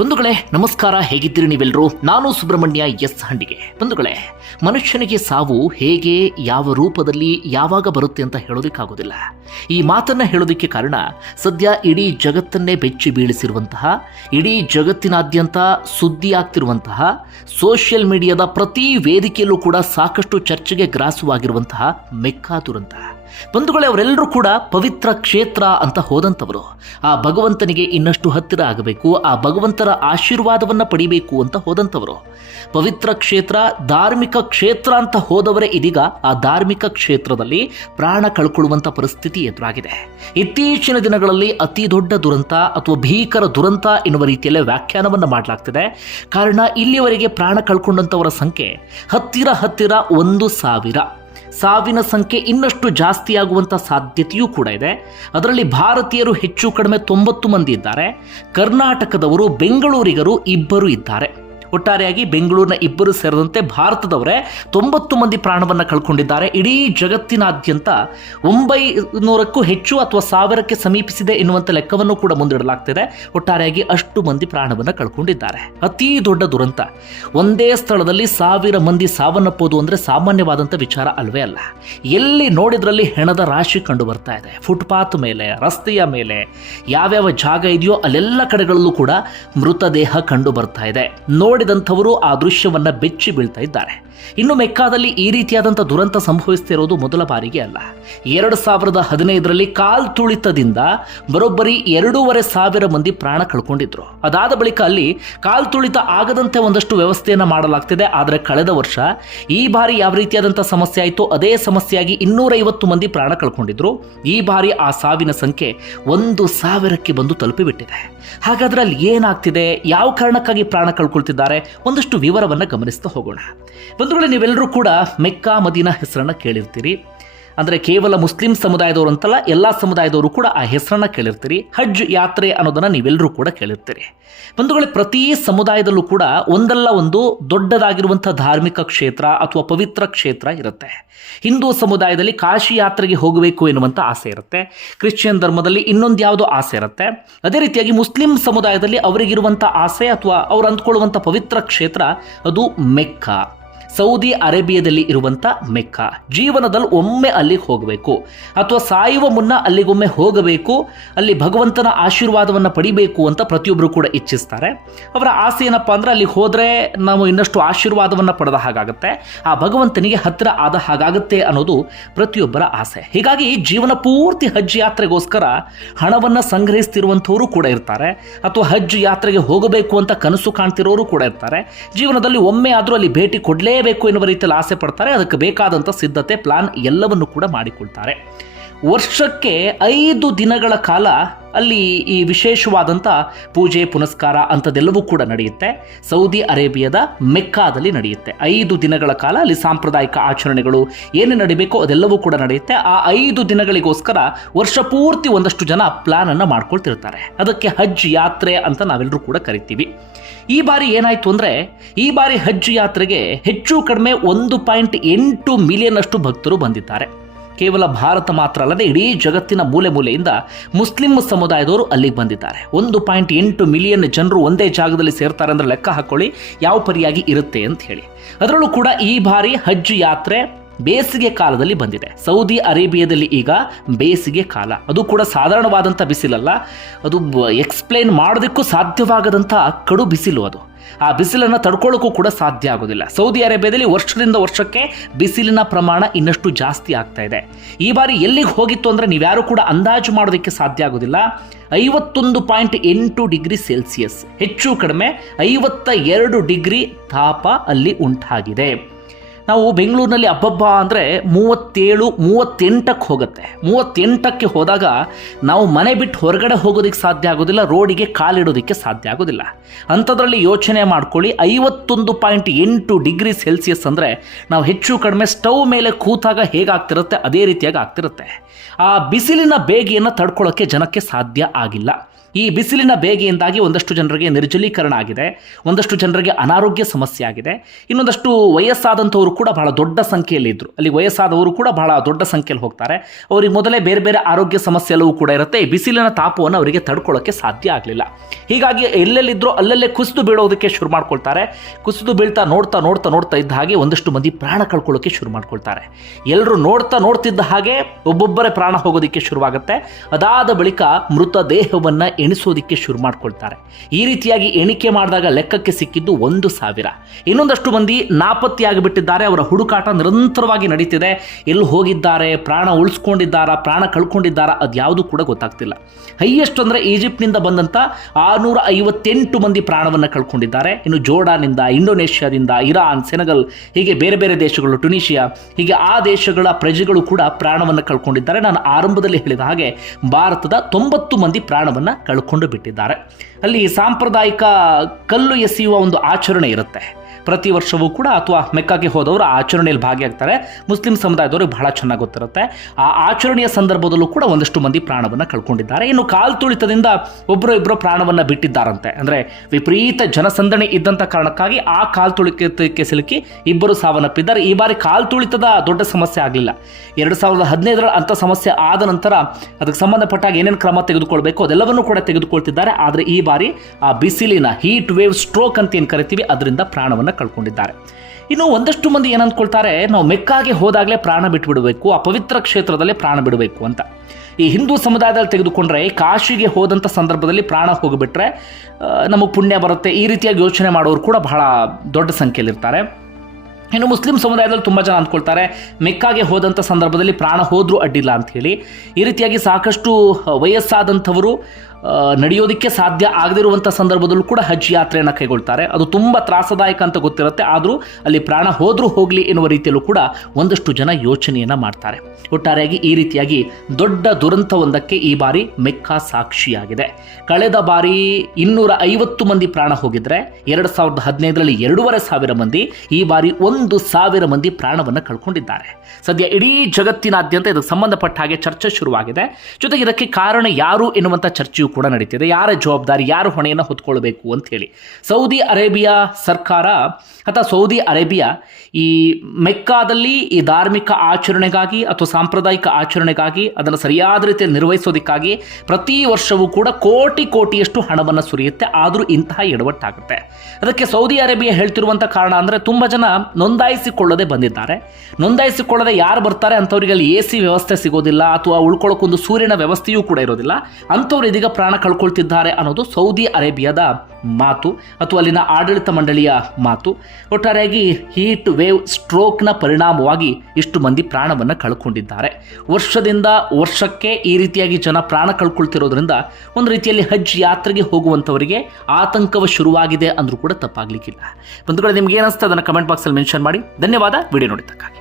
ಬಂಧುಗಳೇ ನಮಸ್ಕಾರ, ಹೇಗಿದ್ದೀರಿ ನೀವೆಲ್ಲರೂ? ನಾನು ಸುಬ್ರಹ್ಮಣ್ಯ ಎಸ್ ಹಂಡಿಗೆ. ಬಂಧುಗಳೇ, ಮನುಷ್ಯನಿಗೆ ಸಾವು ಹೇಗೆ, ಯಾವ ರೂಪದಲ್ಲಿ, ಯಾವಾಗ ಬರುತ್ತೆ ಅಂತ ಹೇಳೋದಕ್ಕಾಗೋದಿಲ್ಲ. ಈ ಮಾತನ್ನ ಹೇಳೋದಕ್ಕೆ ಕಾರಣ ಸದ್ಯ ಇಡೀ ಜಗತ್ತನ್ನೇ ಬೆಚ್ಚಿ ಬೀಳಿಸಿರುವಂತಹ, ಇಡೀ ಜಗತ್ತಿನಾದ್ಯಂತ ಸುದ್ದಿ ಆಗ್ತಿರುವಂತಹ, ಸೋಷಿಯಲ್ ಮೀಡಿಯಾದ ಪ್ರತಿ ವೇದಿಕೆಯಲ್ಲೂ ಕೂಡ ಸಾಕಷ್ಟು ಚರ್ಚೆಗೆ ಗ್ರಾಸವಾಗಿರುವಂತಹ ಮೆಕ್ಕಾ ದುರಂತ. ಬಂಧುಗಳೇ, ಅವರೆಲ್ಲರೂ ಕೂಡ ಪವಿತ್ರ ಕ್ಷೇತ್ರ ಅಂತ ಹೋದಂಥವರು. ಆ ಭಗವಂತನಿಗೆ ಇನ್ನಷ್ಟು ಹತ್ತಿರ ಆಗಬೇಕು, ಆ ಭಗವಂತರ ಆಶೀರ್ವಾದವನ್ನು ಪಡಿಬೇಕು ಅಂತ ಹೋದಂಥವರು. ಪವಿತ್ರ ಕ್ಷೇತ್ರ, ಧಾರ್ಮಿಕ ಕ್ಷೇತ್ರ ಅಂತ ಹೋದವರೇ ಇದೀಗ ಆ ಧಾರ್ಮಿಕ ಕ್ಷೇತ್ರದಲ್ಲಿ ಪ್ರಾಣ ಕಳ್ಕೊಳ್ಳುವಂಥ ಪರಿಸ್ಥಿತಿ ಎದುರಾಗಿದೆ. ಇತ್ತೀಚಿನ ದಿನಗಳಲ್ಲಿ ಅತಿ ದೊಡ್ಡ ದುರಂತ ಅಥವಾ ಭೀಕರ ದುರಂತ ಎನ್ನುವ ರೀತಿಯಲ್ಲೇ ವ್ಯಾಖ್ಯಾನವನ್ನು ಮಾಡಲಾಗ್ತಿದೆ. ಕಾರಣ ಇಲ್ಲಿಯವರೆಗೆ ಪ್ರಾಣ ಕಳ್ಕೊಂಡಂಥವರ ಸಂಖ್ಯೆ ಹತ್ತಿರ 1,000. ಸಾವಿನ ಸಂಖ್ಯೆ ಇನ್ನಷ್ಟು ಜಾಸ್ತಿಯಾಗುವಂಥ ಸಾಧ್ಯತೆಯೂ ಕೂಡ ಇದೆ. ಅದರಲ್ಲಿ ಭಾರತೀಯರು ಹೆಚ್ಚು ಕಡಿಮೆ 90 ಮಂದಿ ಇದ್ದಾರೆ. ಕರ್ನಾಟಕದವರು, ಬೆಂಗಳೂರಿಗರು 2 ಇದ್ದಾರೆ. ಒಟ್ಟಾರೆಯಾಗಿ ಬೆಂಗಳೂರಿನ 2 ಸೇರಿದಂತೆ ಭಾರತದವರೇ 90 ಮಂದಿ ಪ್ರಾಣವನ್ನು ಕಳ್ಕೊಂಡಿದ್ದಾರೆ. ಇಡೀ ಜಗತ್ತಿನಾದ್ಯಂತ 900ಕ್ಕೂ ಹೆಚ್ಚು ಅಥವಾ 1000ಕ್ಕೆ ಸಮೀಪಿಸಿದೆ ಎನ್ನುವಂಥ ಲೆಕ್ಕವನ್ನು ಕೂಡ ಮುಂದಿಡಲಾಗ್ತಿದೆ. ಒಟ್ಟಾರೆಯಾಗಿ ಅಷ್ಟು ಮಂದಿ ಪ್ರಾಣವನ್ನು ಕಳ್ಕೊಂಡಿದ್ದಾರೆ. ಅತಿ ದೊಡ್ಡ ದುರಂತ. ಒಂದೇ ಸ್ಥಳದಲ್ಲಿ 1000 ಮಂದಿ ಸಾವನ್ನಪ್ಪೋದು ಅಂದರೆ ಸಾಮಾನ್ಯವಾದಂಥ ವಿಚಾರ ಅಲ್ವೇ ಅಲ್ಲ. ಎಲ್ಲಿ ನೋಡಿದ್ರಲ್ಲಿ ಹೆಣದ ರಾಶಿ ಕಂಡು ಬರ್ತಾ ಇದೆ. ಫುಟ್ಪಾತ್ ಮೇಲೆ, ರಸ್ತೆಯ ಮೇಲೆ, ಯಾವ್ಯಾವ ಜಾಗ ಇದೆಯೋ ಅಲ್ಲೆಲ್ಲ ಕಡೆಗಳಲ್ಲೂ ಕೂಡ ಮೃತದೇಹ ಕಂಡು ಬರ್ತಾ ಇದೆ. ನೋಡಿದಂಥವರು ಆ ದೃಶ್ಯವನ್ನ ಬೆಚ್ಚಿ ಬೀಳ್ತಾ ಇದ್ದಾರೆ. ಇನ್ನು ಮೆಕ್ಕಾದಲ್ಲಿ ಈ ರೀತಿಯಾದಂಥ ದುರಂತ ಸಂಭವಿಸ್ತಿರೋದು ಮೊದಲ ಬಾರಿಗೆ ಅಲ್ಲ. 2015ರಲ್ಲಿ ಕಾಲ್ತುಳಿತದಿಂದ ಬರೋಬ್ಬರಿ 2,500 ಮಂದಿ ಪ್ರಾಣ ಕಳ್ಕೊಂಡಿದ್ರು. ಅದಾದ ಬಳಿಕ ಅಲ್ಲಿ ಕಾಲ್ತುಳಿತ ಆಗದಂತೆ ಒಂದಷ್ಟು ವ್ಯವಸ್ಥೆಯನ್ನು ಮಾಡಲಾಗ್ತಿದೆ. ಆದರೆ ಕಳೆದ ವರ್ಷ ಈ ಬಾರಿ ಯಾವ ರೀತಿಯಾದಂಥ ಸಮಸ್ಯೆ ಆಯಿತು, ಅದೇ ಸಮಸ್ಯೆಯಾಗಿ 250 ಮಂದಿ ಪ್ರಾಣ ಕಳ್ಕೊಂಡಿದ್ರು. ಈ ಬಾರಿ ಆ ಸಾವಿನ ಸಂಖ್ಯೆ 1,000ಕ್ಕೆ ಬಂದು ತಲುಪಿಬಿಟ್ಟಿದೆ. ಹಾಗಾದ್ರೆ ಅಲ್ಲಿ ಏನಾಗ್ತಿದೆ, ಯಾವ ಕಾರಣಕ್ಕಾಗಿ ಪ್ರಾಣ ಕಳ್ಕೊಳ್ತಿದ್ದಾರೆ, ಒಂದಷ್ಟು ವಿವರವನ್ನು ಗಮನಿಸ್ತಾ ಹೋಗೋಣ. ಬಂಧುಗಳೇ, ನೀವೆಲ್ಲರೂ ಕೂಡ ಮೆಕ್ಕಾ ಮದೀನಾ ಹೆಸರನ್ನು ಕೇಳಿರ್ತೀರಿ. ಅಂದರೆ ಕೇವಲ ಮುಸ್ಲಿಂ ಸಮುದಾಯದವರು ಅಂತಲ್ಲ, ಎಲ್ಲ ಸಮುದಾಯದವರು ಕೂಡ ಆ ಹೆಸರನ್ನು ಕೇಳಿರ್ತೀರಿ. ಹಜ್ ಯಾತ್ರೆ ಅನ್ನೋದನ್ನು ನೀವೆಲ್ಲರೂ ಕೂಡ ಕೇಳಿರ್ತೀರಿ. ಬಂಧುಗಳೇ, ಪ್ರತಿ ಸಮುದಾಯದಲ್ಲೂ ಕೂಡ ಒಂದಲ್ಲ ಒಂದು ದೊಡ್ಡದಾಗಿರುವಂಥ ಧಾರ್ಮಿಕ ಕ್ಷೇತ್ರ ಅಥವಾ ಪವಿತ್ರ ಕ್ಷೇತ್ರ ಇರುತ್ತೆ. ಹಿಂದೂ ಸಮುದಾಯದಲ್ಲಿ ಕಾಶಿ ಯಾತ್ರೆಗೆ ಹೋಗಬೇಕು ಎನ್ನುವಂಥ ಆಸೆ ಇರುತ್ತೆ. ಕ್ರಿಶ್ಚಿಯನ್ ಧರ್ಮದಲ್ಲಿ ಇನ್ನೊಂದು ಯಾವುದೋ ಆಸೆ ಇರುತ್ತೆ. ಅದೇ ರೀತಿಯಾಗಿ ಮುಸ್ಲಿಂ ಸಮುದಾಯದಲ್ಲಿ ಅವರಿಗಿರುವಂಥ ಆಸೆ ಅಥವಾ ಅವ್ರು ಅಂದ್ಕೊಳ್ಳುವಂಥ ಪವಿತ್ರ ಕ್ಷೇತ್ರ ಅದು ಮೆಕ್ಕಾ, ಸೌದಿ ಅರೇಬಿಯಾದಲ್ಲಿ ಇರುವಂಥ ಮೆಕ್ಕಾ. ಜೀವನದಲ್ಲಿ ಒಮ್ಮೆ ಅಲ್ಲಿಗೆ ಹೋಗಬೇಕು ಅಥವಾ ಸಾಯುವ ಮುನ್ನ ಅಲ್ಲಿಗೊಮ್ಮೆ ಹೋಗಬೇಕು, ಅಲ್ಲಿ ಭಗವಂತನ ಆಶೀರ್ವಾದವನ್ನು ಪಡಿಬೇಕು ಅಂತ ಪ್ರತಿಯೊಬ್ಬರು ಕೂಡ ಇಚ್ಛಿಸ್ತಾರೆ. ಅವರ ಆಸೆ ಏನಪ್ಪ ಅಂದರೆ ಅಲ್ಲಿಗೆ ಹೋದರೆ ನಾವು ಇನ್ನಷ್ಟು ಆಶೀರ್ವಾದವನ್ನು ಪಡೆದ ಹಾಗಾಗುತ್ತೆ, ಆ ಭಗವಂತನಿಗೆ ಹತ್ತಿರ ಆದ ಹಾಗಾಗುತ್ತೆ ಅನ್ನೋದು ಪ್ರತಿಯೊಬ್ಬರ ಆಸೆ. ಹೀಗಾಗಿ ಜೀವನ ಪೂರ್ತಿ ಹಜ್ ಯಾತ್ರೆಗೋಸ್ಕರ ಹಣವನ್ನು ಸಂಗ್ರಹಿಸ್ತಿರುವಂಥವರು ಕೂಡ ಇರ್ತಾರೆ, ಅಥವಾ ಹಜ್ ಯಾತ್ರೆಗೆ ಹೋಗಬೇಕು ಅಂತ ಕನಸು ಕಾಣ್ತಿರೋರು ಕೂಡ ಇರ್ತಾರೆ. ಜೀವನದಲ್ಲಿ ಒಮ್ಮೆ ಆದರೂ ಅಲ್ಲಿ ಭೇಟಿ ಕೊಡಲೇಬೇಕು ಎನ್ನುವ ರೀತಿಯಲ್ಲಿ ಆಸೆ ಪಡ್ತಾರೆ. ಅದಕ್ಕೆ ಬೇಕಾದಂಥ ಸಿದ್ಧತೆ, ಪ್ಲಾನ್ ಎಲ್ಲವನ್ನು ಕೂಡ ಮಾಡಿಕೊಳ್ತಾರೆ. ವರ್ಷಕ್ಕೆ 5 ದಿನಗಳ ಕಾಲ ಅಲ್ಲಿ ಈ ವಿಶೇಷವಾದಂಥ ಪೂಜೆ ಪುನಸ್ಕಾರ ಅಂಥದ್ದೆಲ್ಲವೂ ಕೂಡ ನಡೆಯುತ್ತೆ. ಸೌದಿ ಅರೇಬಿಯಾದ ಮೆಕ್ಕಾದಲ್ಲಿ ನಡೆಯುತ್ತೆ. 5 ದಿನಗಳ ಕಾಲ ಅಲ್ಲಿ ಸಾಂಪ್ರದಾಯಿಕ ಆಚರಣೆಗಳು ಏನೇ ನಡೀಬೇಕೋ ಅದೆಲ್ಲವೂ ಕೂಡ ನಡೆಯುತ್ತೆ. ಆ 5 ದಿನಗಳಿಗೋಸ್ಕರ ವರ್ಷ ಪೂರ್ತಿ ಒಂದಷ್ಟು ಜನ ಪ್ಲಾನ್ ಅನ್ನು ಮಾಡ್ಕೊಳ್ತಿರ್ತಾರೆ. ಅದಕ್ಕೆ ಹಜ್ ಯಾತ್ರೆ ಅಂತ ನಾವೆಲ್ಲರೂ ಕೂಡ ಕರಿತೀವಿ. ಈ ಬಾರಿ ಏನಾಯಿತು ಅಂದರೆ, ಈ ಬಾರಿ ಹಜ್ ಯಾತ್ರೆಗೆ ಹೆಚ್ಚು ಕಡಿಮೆ 1.8 ಮಿಲಿಯನ್ ಅಷ್ಟು ಭಕ್ತರು ಬಂದಿದ್ದಾರೆ. ಕೇವಲ ಭಾರತ ಮಾತ್ರ ಅಲ್ಲದೆ ಇಡೀ ಜಗತ್ತಿನ ಮೂಲೆ ಮೂಲೆಯಿಂದ ಮುಸ್ಲಿಂ ಸಮುದಾಯದವರು ಅಲ್ಲಿಗೆ ಬಂದಿದ್ದಾರೆ. 1.8 ಮಿಲಿಯನ್ ಜನರು ಒಂದೇ ಜಾಗದಲ್ಲಿ ಸೇರ್ತಾರೆ ಅಂದರೆ ಲೆಕ್ಕ ಹಾಕೊಳ್ಳಿ ಯಾವ ಪರಿಯಾಗಿ ಇರುತ್ತೆ ಅಂತ ಹೇಳಿ. ಅದರಲ್ಲೂ ಕೂಡ ಈ ಬಾರಿ ಹಜ್ ಯಾತ್ರೆ ಬೇಸಿಗೆ ಕಾಲದಲ್ಲಿ ಬಂದಿದೆ. ಸೌದಿ ಅರೇಬಿಯಾದಲ್ಲಿ ಈಗ ಬೇಸಿಗೆ ಕಾಲ, ಅದು ಕೂಡ ಸಾಧಾರಣವಾದಂಥ ಬಿಸಿಲಲ್ಲ, ಅದು ಎಕ್ಸ್ಪ್ಲೇನ್ ಮಾಡೋದಕ್ಕೂ ಸಾಧ್ಯವಾಗದಂಥ ಕಡು ಬಿಸಿಲು. ಅದು ಆ ಬಿಸಿಲನ್ನು ತಡ್ಕೊಳ್ಳೋಕ್ಕೂ ಕೂಡ ಸಾಧ್ಯ ಆಗೋದಿಲ್ಲ. ಸೌದಿ ಅರೇಬಿಯಾದಲ್ಲಿ ವರ್ಷದಿಂದ ವರ್ಷಕ್ಕೆ ಬಿಸಿಲಿನ ಪ್ರಮಾಣ ಇನ್ನಷ್ಟು ಜಾಸ್ತಿ ಆಗ್ತಾ ಇದೆ. ಈ ಬಾರಿ ಎಲ್ಲಿಗೆ ಹೋಗಿತ್ತು ಅಂದರೆ ನೀವ್ಯಾರು ಕೂಡ ಅಂದಾಜು ಮಾಡೋದಕ್ಕೆ ಸಾಧ್ಯ ಆಗೋದಿಲ್ಲ. 51.8 ಡಿಗ್ರಿ ಸೆಲ್ಸಿಯಸ್, ಹೆಚ್ಚು ಕಡಿಮೆ 52 ಡಿಗ್ರಿ ತಾಪ ಅಲ್ಲಿ ಉಂಟಾಗಿದೆ. ನಾವು ಬೆಂಗಳೂರಿನಲ್ಲಿ ಹಬ್ಬಬ್ಬ ಅಂದರೆ 37-38ಕ್ಕೆ ಹೋಗುತ್ತೆ. 38ಕ್ಕೆ ಹೋದಾಗ ನಾವು ಮನೆ ಬಿಟ್ಟು ಹೊರಗಡೆ ಹೋಗೋದಕ್ಕೆ ಸಾಧ್ಯ ಆಗೋದಿಲ್ಲ, ರೋಡಿಗೆ ಕಾಲಿಡೋದಕ್ಕೆ ಸಾಧ್ಯ ಆಗೋದಿಲ್ಲ. ಅಂಥದ್ರಲ್ಲಿ ಯೋಚನೆ ಮಾಡ್ಕೊಳ್ಳಿ, 51.8 ಡಿಗ್ರಿ ಸೆಲ್ಸಿಯಸ್ ಅಂದರೆ ನಾವು ಹೆಚ್ಚು ಕಡಿಮೆ ಸ್ಟವ್ ಮೇಲೆ ಕೂತಾಗ ಹೇಗಾಗ್ತಿರುತ್ತೆ ಅದೇ ರೀತಿಯಾಗಿ ಆಗ್ತಿರುತ್ತೆ. ಆ ಬಿಸಿಲಿನ ಬೇಗೆಯನ್ನು ತಡ್ಕೊಳ್ಳೋಕ್ಕೆ ಜನಕ್ಕೆ ಸಾಧ್ಯ ಆಗಿಲ್ಲ. ಈ ಬಿಸಿಲಿನ ಬೇಗೆಯಿಂದಾಗಿ ಒಂದಷ್ಟು ಜನರಿಗೆ ನಿರ್ಜಲೀಕರಣ ಆಗಿದೆ, ಒಂದಷ್ಟು ಜನರಿಗೆ ಅನಾರೋಗ್ಯ ಸಮಸ್ಯೆ ಆಗಿದೆ, ಇನ್ನೊಂದಷ್ಟು ವಯಸ್ಸಾದಂಥವರು ಕೂಡ ಬಹಳ ದೊಡ್ಡ ಸಂಖ್ಯೆಯಲ್ಲಿ ಇದ್ದರು. ಅಲ್ಲಿ ವಯಸ್ಸಾದವರು ಕೂಡ ಬಹಳ ದೊಡ್ಡ ಸಂಖ್ಯೆಯಲ್ಲಿ ಹೋಗ್ತಾರೆ. ಅವರಿಗೆ ಮೊದಲೇ ಬೇರೆ ಬೇರೆ ಆರೋಗ್ಯ ಸಮಸ್ಯೆ ಎಲ್ಲವೂ ಕೂಡ ಇರುತ್ತೆ. ಈ ಬಿಸಿಲಿನ ತಾಪವನ್ನು ಅವರಿಗೆ ತಡ್ಕೊಳ್ಳೋಕ್ಕೆ ಸಾಧ್ಯ ಆಗಲಿಲ್ಲ. ಹೀಗಾಗಿ ಎಲ್ಲೆಲ್ಲಿದ್ರೂ ಅಲ್ಲಲ್ಲೇ ಕುಸಿದು ಬೀಳೋದಕ್ಕೆ ಶುರು ಮಾಡ್ಕೊಳ್ತಾರೆ. ಕುಸಿದು ಬೀಳ್ತಾ ನೋಡ್ತಾ ನೋಡ್ತಾ ನೋಡ್ತಾ ಇದ್ದ ಹಾಗೆ ಒಂದಷ್ಟು ಮಂದಿ ಪ್ರಾಣ ಕಳ್ಕೊಳ್ಳೋಕ್ಕೆ ಶುರು ಮಾಡ್ಕೊಳ್ತಾರೆ. ಎಲ್ಲರೂ ನೋಡ್ತಿದ್ದ ಹಾಗೆ ಒಬ್ಬೊಬ್ಬರೇ ಪ್ರಾಣ ಹೋಗೋದಕ್ಕೆ ಶುರುವಾಗುತ್ತೆ. ಅದಾದ ಬಳಿಕ ಮೃತ ದೇಹವನ್ನು ಎಣಿಸೋದಿಕ್ಕೆ ಶುರು ಮಾಡ್ಕೊಳ್ತಾರೆ. ಈ ರೀತಿಯಾಗಿ ಎಣಿಕೆ ಮಾಡಿದಾಗ ಲೆಕ್ಕಕ್ಕೆ ಸಿಕ್ಕಿದ್ದು 1,000. ಇನ್ನೊಂದಷ್ಟು ಮಂದಿ ನಾಪತ್ತೆಯಾಗಿಬಿಟ್ಟಿದ್ದಾರೆ. ಅವರ ಹುಡುಕಾಟ ನಿರಂತರವಾಗಿ ನಡೀತಿದೆ. ಎಲ್ಲಿ ಹೋಗಿದ್ದಾರೆ, ಪ್ರಾಣ ಉಳಿಸ್ಕೊಂಡಿದ್ದಾರಾ, ಪ್ರಾಣ ಕಳ್ಕೊಂಡಿದ್ದಾರಾ, ಅದ್ಯಾವುದು ಕೂಡ ಗೊತ್ತಾಗ್ತಿಲ್ಲ. ಹೈಯೆಸ್ಟ್ ಅಂದರೆ ಈಜಿಪ್ಟ್ನಿಂದ ಬಂದಂಥ 658 ಮಂದಿ ಪ್ರಾಣವನ್ನು ಕಳ್ಕೊಂಡಿದ್ದಾರೆ. ಇನ್ನು ಜೋರ್ಡಾನಿಂದ, ಇಂಡೋನೇಷ್ಯಾದಿಂದ, ಇರಾನ್, ಸೆನೆಗಲ್, ಹೀಗೆ ಬೇರೆ ಬೇರೆ ದೇಶಗಳು, ಟುನೀಷಿಯಾ, ಹೀಗೆ ಆ ದೇಶಗಳ ಪ್ರಜೆಗಳು ಕೂಡ ಪ್ರಾಣವನ್ನು ಕಳ್ಕೊಂಡಿದ್ದಾರೆ. ನಾನು ಆರಂಭದಲ್ಲಿ ಹೇಳಿದ ಹಾಗೆ ಭಾರತದ 90 ಮಂದಿ ಪ್ರಾಣವನ್ನು ಕಳ್ಕೊಂಡು ಬಿಟ್ಟಿದ್ದಾರೆ. ಅಲ್ಲಿ ಸಾಂಪ್ರದಾಯಿಕ ಕಲ್ಲು ಎಸೆಯುವ ಒಂದು ಆಚರಣೆ ಇರುತ್ತೆ ಪ್ರತಿ ವರ್ಷವೂ ಕೂಡ, ಅಥವಾ ಮೆಕ್ಕಾಗೆ ಹೋದವರು ಆ ಆಚರಣೆಯಲ್ಲಿ ಭಾಗಿಯಾಗ್ತಾರೆ. ಮುಸ್ಲಿಂ ಸಮುದಾಯದವ್ರಿಗೆ ಬಹಳ ಚೆನ್ನಾಗಿ ಗೊತ್ತಿರುತ್ತೆ. ಆ ಆಚರಣೆಯ ಸಂದರ್ಭದಲ್ಲೂ ಕೂಡ ಒಂದಷ್ಟು ಮಂದಿ ಪ್ರಾಣವನ್ನು ಕಳ್ಕೊಂಡಿದ್ದಾರೆ. ಇನ್ನು ಕಾಲ್ತುಳಿತದಿಂದ ಇಬ್ಬರು ಪ್ರಾಣವನ್ನು ಬಿಟ್ಟಿದ್ದಾರಂತೆ. ಅಂದರೆ ವಿಪರೀತ ಜನಸಂದಣಿ ಇದ್ದಂಥ ಕಾರಣಕ್ಕಾಗಿ ಆ ಕಾಲ್ತುಳಿತಕ್ಕೆ ಸಿಲುಕಿ ಇಬ್ಬರು ಸಾವನ್ನಪ್ಪಿದ್ದಾರೆ. ಈ ಬಾರಿ ಕಾಲ್ತುಳಿತದ ದೊಡ್ಡ ಸಮಸ್ಯೆ ಆಗಲಿಲ್ಲ. 2015 ಅಂಥ ಸಮಸ್ಯೆ ಆದ ನಂತರ ಅದಕ್ಕೆ ಸಂಬಂಧಪಟ್ಟಾಗ ಏನೇನು ಕ್ರಮ ತೆಗೆದುಕೊಳ್ಬೇಕು ಅದೆಲ್ಲವನ್ನೂ ಕೂಡ ತೆಗೆದುಕೊಳ್ತಿದ್ದಾರೆ. ಆದರೆ ಈ ಬಾರಿ ಆ ಬಿಸಿಲಿನ ಹೀಟ್ ವೇವ್ ಸ್ಟ್ರೋಕ್ ಅಂತ ಏನು ಕರಿತೀವಿ ಅದರಿಂದ ಪ್ರಾಣವನ್ನು ಕಳ್ಕೊಂಡಿದ್ದಾರೆ. ಇನ್ನು ಒಂದಷ್ಟು ಮಂದಿ ಏನಂದ್ಕೊಳ್ತಾರೆ, ನಾವು ಮೆಕ್ಕಾಗೆ ಹೋದಾಗಲೇ ಪ್ರಾಣ ಬಿಟ್ಟುಬಿಡಬೇಕು, ಆ ಪವಿತ್ರ ಕ್ಷೇತ್ರದಲ್ಲೇ ಪ್ರಾಣ ಬಿಡಬೇಕು ಅಂತ. ಈ ಹಿಂದೂ ಸಮುದಾಯದಲ್ಲಿ ತೆಗೆದುಕೊಂಡ್ರೆ ಕಾಶಿಗೆ ಹೋದಂಥ ಸಂದರ್ಭದಲ್ಲಿ ಪ್ರಾಣ ಹೋಗಿಬಿಟ್ರೆ ನಮಗೆ ಪುಣ್ಯ ಬರುತ್ತೆ, ಈ ರೀತಿಯಾಗಿ ಯೋಚನೆ ಮಾಡೋರು ಕೂಡ ಬಹಳ ದೊಡ್ಡ ಸಂಖ್ಯೆಯಲ್ಲಿರ್ತಾರೆ. ಇನ್ನು ಮುಸ್ಲಿಂ ಸಮುದಾಯದಲ್ಲಿ ತುಂಬ ಜನ ಅಂದ್ಕೊಳ್ತಾರೆ ಮೆಕ್ಕಾಗೆ ಹೋದಂಥ ಸಂದರ್ಭದಲ್ಲಿ ಪ್ರಾಣ ಹೋದರೂ ಅಡ್ಡಿಲ್ಲ ಅಂಥೇಳಿ. ಈ ರೀತಿಯಾಗಿ ಸಾಕಷ್ಟು ವಯಸ್ಸಾದಂಥವರು ನಡೆಯೋದಕ್ಕೆ ಸಾಧ್ಯ ಆಗದಿರುವಂಥ ಸಂದರ್ಭದಲ್ಲೂ ಕೂಡ ಹಜ್ ಯಾತ್ರೆಯನ್ನು ಕೈಗೊಳ್ತಾರೆ. ಅದು ತುಂಬ ತ್ರಾಸದಾಯಕ ಅಂತ ಗೊತ್ತಿರುತ್ತೆ. ಆದರೂ ಅಲ್ಲಿ ಪ್ರಾಣ ಹೋದರೂ ಹೋಗಲಿ ಎನ್ನುವ ರೀತಿಯಲ್ಲೂ ಕೂಡ ಒಂದಷ್ಟು ಜನ ಯೋಚನೆಯನ್ನು ಮಾಡ್ತಾರೆ. ಒಟ್ಟಾರೆಯಾಗಿ ಈ ರೀತಿಯಾಗಿ ದೊಡ್ಡ ದುರಂತವೊಂದಕ್ಕೆ ಈ ಬಾರಿ ಮೆಕ್ಕಾ ಸಾಕ್ಷಿಯಾಗಿದೆ. ಕಳೆದ ಬಾರಿ 250 ಮಂದಿ ಪ್ರಾಣ ಹೋಗಿದ್ರೆ 2015ರಲ್ಲಿ 2,500 ಮಂದಿ, ಈ ಬಾರಿ 1,000 ಮಂದಿ ಪ್ರಾಣವನ್ನು ಕಳ್ಕೊಂಡಿದ್ದಾರೆ. ಸದ್ಯ ಇಡೀ ಜಗತ್ತಿನಾದ್ಯಂತ ಇದಕ್ಕೆ ಸಂಬಂಧಪಟ್ಟ ಹಾಗೆ ಚರ್ಚೆ ಶುರುವಾಗಿದೆ. ಜೊತೆಗೆ ಇದಕ್ಕೆ ಕಾರಣ ಯಾರು ಎನ್ನುವಂಥ ಚರ್ಚೆಯು ಕೂಡ ನಡೀತಿದೆ. ಯಾರ ಜವಾಬ್ದಾರಿ, ಯಾರು ಹೊಣೆಯನ್ನು ಹೊತ್ಕೊಳ್ಬೇಕು ಅಂತ ಹೇಳಿ. ಸೌದಿ ಅರೇಬಿಯಾ ಸರ್ಕಾರ ಅಥವಾ ಸೌದಿ ಅರೇಬಿಯಾ ಈ ಮೆಕ್ಕಾದಲ್ಲಿ ಈ ಧಾರ್ಮಿಕ ಆಚರಣೆಗಾಗಿ ಅಥವಾ ಸಾಂಪ್ರದಾಯಿಕ ಆಚರಣೆಗಾಗಿ ಅದನ್ನು ಸರಿಯಾದ ರೀತಿಯಲ್ಲಿ ನಿರ್ವಹಿಸೋದಕ್ಕಾಗಿ ಪ್ರತಿ ವರ್ಷವೂ ಕೂಡ ಕೋಟಿಯಷ್ಟು ಹಣವನ್ನು ಸುರಿಯುತ್ತೆ. ಆದರೂ ಇಂತಹ ಎಡವಟ್ಟಾಗುತ್ತೆ. ಅದಕ್ಕೆ ಸೌದಿ ಅರೇಬಿಯಾ ಹೇಳ್ತಿರುವಂಥ ಕಾರಣ ಅಂದರೆ ತುಂಬ ಜನ ನೋಂದಾಯಿಸಿಕೊಳ್ಳದೆ ಬಂದಿದ್ದಾರೆ. ನೋಂದಾಯಿಸಿಕೊಳ್ಳದೆ ಯಾರು ಬರ್ತಾರೆ ಅಂಥವ್ರಿಗೆ ಅಲ್ಲಿ AC ವ್ಯವಸ್ಥೆ ಸಿಗೋದಿಲ್ಲ, ಅಥವಾ ಉಳ್ಕೊಳ್ಳೋಕ್ಕೊಂದು ಸೂರ್ಯನ ವ್ಯವಸ್ಥೆಯೂ ಕೂಡ ಇರೋದಿಲ್ಲ. ಅಂಥವ್ರು ಇದೀಗ ಪ್ರಾಣ ಕಳ್ಕೊಳ್ತಿದ್ದಾರೆ ಅನ್ನೋದು ಸೌದಿ ಅರೇಬಿಯಾದ ಮಾತು, ಅಥವಾ ಅಲ್ಲಿನ ಆಡಳಿತ ಮಂಡಳಿಯ ಮಾತು. ಒಟ್ಟಾರೆಯಾಗಿ ಹೀಟ್ ವೇವ್ ಸ್ಟ್ರೋಕ್ನ ಪರಿಣಾಮವಾಗಿ ಇಷ್ಟು ಮಂದಿ ಪ್ರಾಣವನ್ನು ಕಳ್ಕೊಂಡಿದ್ದಾರೆ. ವರ್ಷದಿಂದ ವರ್ಷಕ್ಕೆ ಈ ರೀತಿಯಾಗಿ ಜನ ಪ್ರಾಣ ಕಳ್ಕೊಳ್ತಿರೋದ್ರಿಂದ ಒಂದು ರೀತಿಯಲ್ಲಿ ಹಜ್ ಯಾತ್ರೆಗೆ ಹೋಗುವಂಥವರಿಗೆ ಆತಂಕವ ಶುರುವಾಗಿದೆ ಅಂದರೂ ಕೂಡ ತಪ್ಪಾಗಲಿಕ್ಕಿಲ್ಲ. ಬಂಧುಗಳೇ, ನಿಮ್ಗೆ ಏನಿಸ್ತಾ ಅದನ್ನು ಕಮೆಂಟ್ ಬಾಕ್ಸಲ್ಲಿ ಮೆನ್ಷನ್ ಮಾಡಿ. ಧನ್ಯವಾದ ವಿಡಿಯೋ ನೋಡಿದ್ದಕ್ಕಾಗಿ.